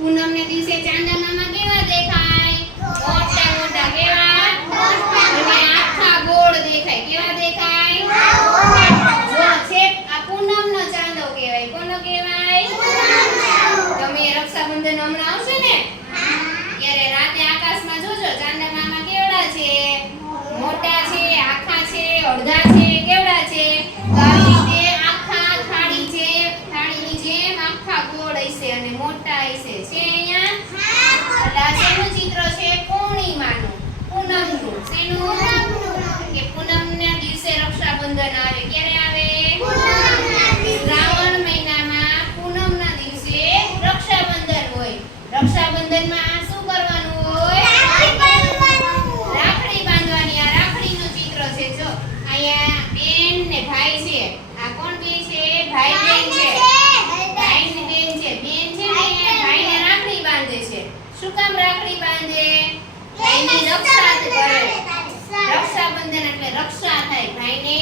પૂનમને દિવસે ચાંદા મામા કેવા દેખાય? મોટા મોટા કેવા? અને આખા ગોળ દેખાય. કેવા દેખાય? જો છે આ પૂનમનો ચાંદો કહેવાય. કોનો કહેવાય? તમે રક્ષાબંધન હમણાં આવશે ને? ત્યારે રાતે આકાશમાં જોજો ચાંદા મામા કેવડા છે? મોટા છે, આખા છે, અડધા છે કેવડા છે તો આવી રીતે આખા થાળી છે થાળીની જેમ આખા ગોળ હશે અને મોટા હશે છે અહીંયા એટલે આ શેનું ચિત્ર છે પૂર્ણિમાનું પૂનમનું શેનું કે પૂનમના દિવસે રક્ષાબંધન આવે ક્યારે આવે શ્રાવણ મહિનામાં પૂનમના દિવસે રક્ષાબંધન હોય રક્ષાબંધનમાં શું કરવાનું હોય રાખડી બાંધવાની આ રાખડીનું ચિત્ર છે જો અહીંયા બેન ને ભાઈ છે આ કોણ બે છે ભાઈ બેન છે ભાઈ ને બેન છે બેન છે ને ભાઈને રાખડી બાંધે છે શું કામ રાખડી બાંધે ભાઈની રક્ષા કરે રક્ષાબંધન એટલે રક્ષા થાય ભાઈને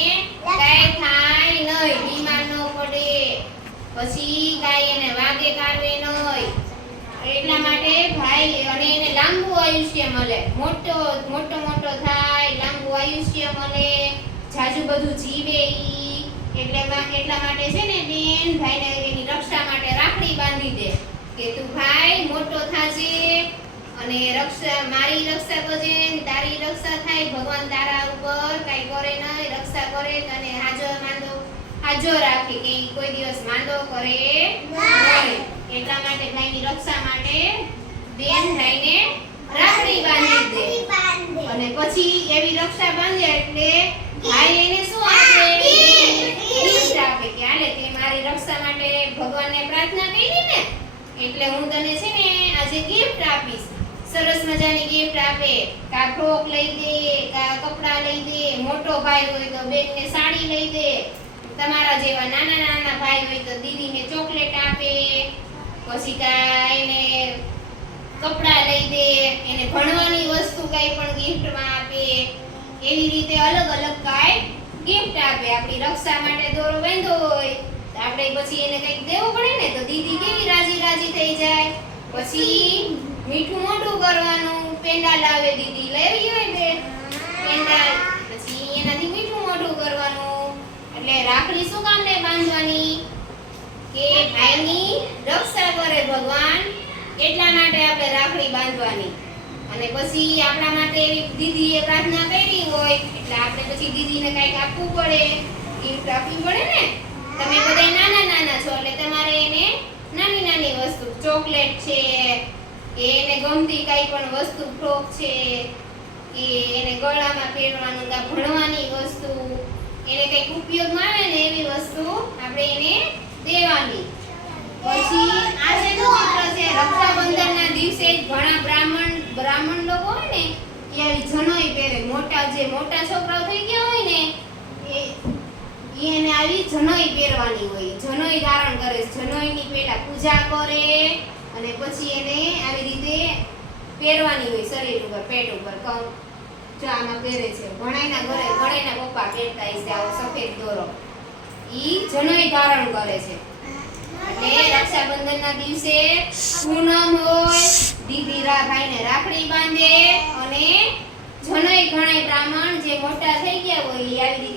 કાંઈ થાય નહીં બીમાર ન પડે પછી કાંઈ એને વાગે કારવે નહીં એટલા માટે ભાઈ અને એને લાંબુ આયુષ્ય મળે. મોટો મોટો મોટો થાય લાંબુ આયુષ્ય મળે. જાજુ બધું જીવે ઈ. એટલે એટલા માટે છે ને બેન ભાઈને એની રક્ષા માટે રાખડી બાંધી દે કે તું ભાઈ મોટો થાજે અને રક્ષા મારી રક્ષા કરજે ને તારી રક્ષા થાય. ભગવાન તારા ઉપર કાઈ કરે નહીં રક્ષા કરે અને હાજર માંદો હાજો રાખે કે કોઈ દિવસ માંદો કરે એટલા માટે ભાઈની રક્ષા માટે બેન ભાઈને રાખડી બાંધી દે. અને પછી એવી રક્ષા બાંધે એટલે ભાઈ એને શું આપે? ગિફ્ટ આપે કે આલે તે મારી રક્ષા માટે ભગવાનને પ્રાર્થના કરી ને એટલે હું તને છે ને આજે ગિફ્ટ આપીશ. સરસ મજાની ગિફ્ટ આપે. કા ફ્રોક લઈ દે કા કપડાં લઈ દે મોટો ભાઈ હોય તો બેનને સાડી લઈ દે. તમારા જેવા નાના નાના ભાઈ હોય તો દીદીને ચોકલેટ આપે. પછી કા એને કપડાં લઈ દે, એને ભણવાની વસ્તુ કઈ પણ ગિફ્ટમાં આપે. એવી રીતે અલગ અલગ કાંઈ ગિફ્ટ આપે. આપણી રક્ષા માટે દોરો બાંધો હોય આપણે પછી એને કંઈક દેવું પડે ને, તો દીદી કેવી રાજી રાજી થઈ જાય. પછી મીઠું મોઢું કરવાનું પેંડા લાવે દીદી લેવી હોય બે. પેંડા પછી એનાથી મીઠું મોઢું કરવાનું. એટલે રાખડી શું કામ ને બાંધવાની? કે ભાઈની રક્ષા કરે ભગવાન. એટલા માટે આપણે રાખડી બાંધવાની. અને પછી આપણા માટે એવી દીદીએ પ્રાર્થના કરી હોય, એટલે આપણે પછી દીદીને કંઈક આપવું પડે ગિફ્ટ આપવી પડે ને? તમે બધા નાના નાના છો, એટલે તમારે એને નાની નાની વસ્તુ, ચોકલેટ છે, કે એને ગમતી કઈ પણ વસ્તુ, ફ્રોક છે, કે એને ગળામાં પહેરવાનું કા ભણવાની વસ્તુ, એને કંઈક ઉપયોગમાં આવે ને એવી વસ્તુ આપણે એને દેવાની પછી આ શેનું ચિત્ર છે રક્ષાબંધનના દિવસે જ ઘણા બ્રાહ્મણ બ્રાહ્મણ લોકો હોય ને, ત્યારે જનોઈ પહેરે. મોટા જે મોટા છોકરાઓ થઈ ગયા હોય ને, એ એને આવી જનોઈ પહેરવાની હોય. જનોઈ ધારણ કરે. જનોઈની પહેલા પૂજા કરે અને પછી એને આવી રીતે પહેરવાની હોય શરીર ઉપર, પેટ ઉપર. કમ જો આમાં પહેરે છે. ભણાઈના ઘરે, ભણાઈના પપ્પા પહેરતા હશે આવો સફેદ દોરો. ઈ જનોઈ ધારણ કરે છે. એટલે રક્ષાબંધનના દિવસે પૂનમ હોય દીદી રા ભાઈને રાખડી બાંધે અને જનય ઘણાય બ્રાહ્મણ જે મોટા થઈ ગયા હોય એ આવી